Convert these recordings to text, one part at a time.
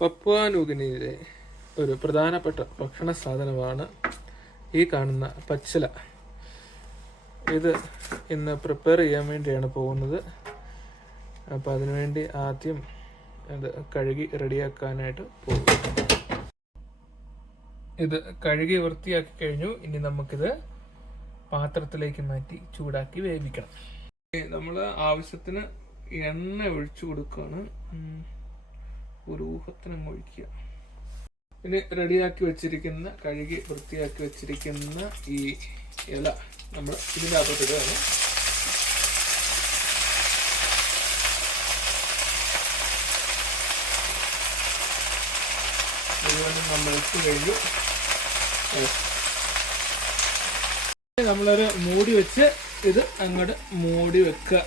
Papua ന്യൂഗിനിയിലെ ഒരു പ്രധാനപ്പെട്ട ഭക്ഷണ സാധനമാണ് ഈ കാണുന്ന പച്ചില. ഇത് ഇന്ന് പ്രിപ്പയർ ചെയ്യാൻ വേണ്ടിയാണ് പോകുന്നത്. അപ്പോൾ അതിനുവേണ്ടി ആദ്യം ഇത് കഴുകി റെഡിയാക്കാനായിട്ട് പോകും. ഇത് കഴുകി വൃത്തിയാക്കി കഴിഞ്ഞു. ഇനി നമുക്കിത് പാത്രത്തിലേക്ക് മാറ്റി ചൂടാക്കി വേവിക്കണം. നമ്മൾ ആവശ്യത്തിന് എണ്ണ ഒഴിച്ചു കൊടുക്കുകയാണ്. ഒരു ഊഹത്തിനങ്ങ് ഒഴിക്കുക. ഇനി റെഡിയാക്കി വെച്ചിരിക്കുന്ന കഴുകി വൃത്തിയാക്കി വെച്ചിരിക്കുന്ന ഈ ഇല നമ്മൾ ഇതിൻ്റെ അകത്തോട്ട് ഇടുകയാണ്. അതുകൊണ്ട് നമ്മൾ ഇട്ട് കഴിഞ്ഞു. നമ്മളൊരു മൂടി വെച്ച് ഇത് അങ്ങോട്ട് മൂടി വെക്കുക.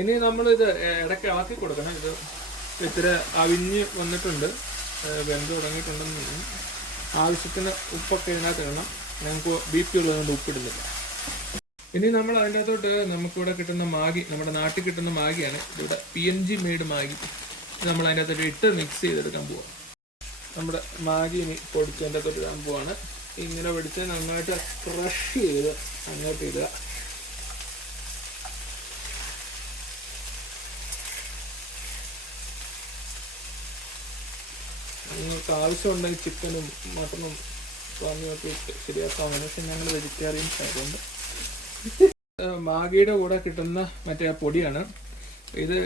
ഇനി നമ്മളിത് ഇടയ്ക്ക് ഇളക്കി കൊടുക്കണം. ഇത് ഇത്തിരി അവിഞ്ഞ് വന്നിട്ടുണ്ട്, വെന്ത് തുടങ്ങിയിട്ടുണ്ടെന്ന് തോന്നുന്നു. ആവശ്യത്തിന് ഉപ്പൊക്കെ ഇതിനകത്ത് ഇടണം. ഞങ്ങൾക്ക് BP ഉള്ളതുകൊണ്ട് ഉപ്പിടുന്നില്ല. ഇനി നമ്മൾ അതിൻ്റെ അകത്തോട്ട് നമുക്കിവിടെ കിട്ടുന്ന മാഗി, നമ്മുടെ നാട്ടിൽ കിട്ടുന്ന മാഗിയാണ്. ഇവിടെ PNG മെയ്ഡ് മാഗി. നമ്മൾ അതിൻ്റെ അകത്തോട്ട് ഇട്ട് മിക്സ് ചെയ്തെടുക്കാൻ പോവാം. നമ്മുടെ മാഗി ഇനി പൊടിച്ച് അതിൻ്റെ അകത്തോട്ട് ഇടാൻ പോവാണ്. ഇങ്ങനെ പൊടിച്ച് നന്നായിട്ട് ക്രഷ് ചെയ്ത് അങ്ങോട്ട് ഇടുക. നിങ്ങൾക്ക് ആവശ്യമുണ്ടെങ്കിൽ ചിക്കനും മട്ടനും സ്വാമിയൊക്കെ ഇട്ട് ശരിയാക്കാവുന്ന. പക്ഷെ ഞങ്ങൾ വെജിറ്റേറിയൻസ് ആയതുകൊണ്ട് മാഗിയുടെ കൂടെ കിട്ടുന്ന മറ്റേ പൊടിയാണ് ഇത്.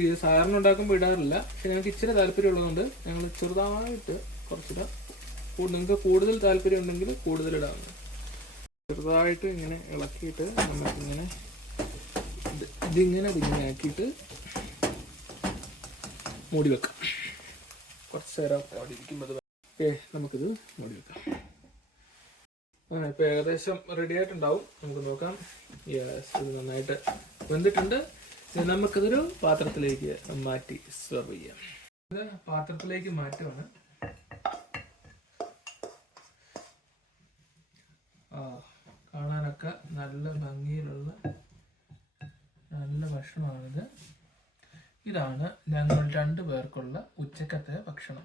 ഈ സാധാരണ ഉണ്ടാക്കുമ്പോൾ ഇടാറില്ല. പക്ഷെ ഞങ്ങൾക്ക് ഇച്ചിരി താല്പര്യമുള്ളതുകൊണ്ട് ഞങ്ങൾ ചെറുതായിട്ട് കുറച്ചിടാം. നിങ്ങൾക്ക് കൂടുതൽ താല്പര്യം ഉണ്ടെങ്കിൽ കൂടുതലിടാവുന്നത്. ചെറുതായിട്ട് ഇങ്ങനെ ഇളക്കിയിട്ട് നമുക്കിങ്ങനെ ഇതിങ്ങനെ ആക്കിയിട്ട് മൂടി വെക്കാം. കുറച്ച് നേരം അവിടെ ഇരിക്കുമ്പോൾ നമുക്കിത് മൂടി വെക്കാം. ഇപ്പോൾ ഏകദേശം റെഡി ആയിട്ടുണ്ടാവും. നമുക്ക് നോക്കാം. ഇത് നന്നായിട്ട് വെന്തിട്ടുണ്ട്. ഇനി നമുക്കിതൊരു പാത്രത്തിലേക്ക് മാറ്റി സെർവ് ചെയ്യാം. ഇത് പാത്രത്തിലേക്ക് മാറ്റുവാണ്. കാണാനൊക്കെ നല്ല ഭംഗിയിലുള്ള നല്ല ഭക്ഷണമാണിത്. ഇതാണ് ഞങ്ങൾ 2 പേർക്കുള്ള ഉച്ചക്കത്തെ ഭക്ഷണം.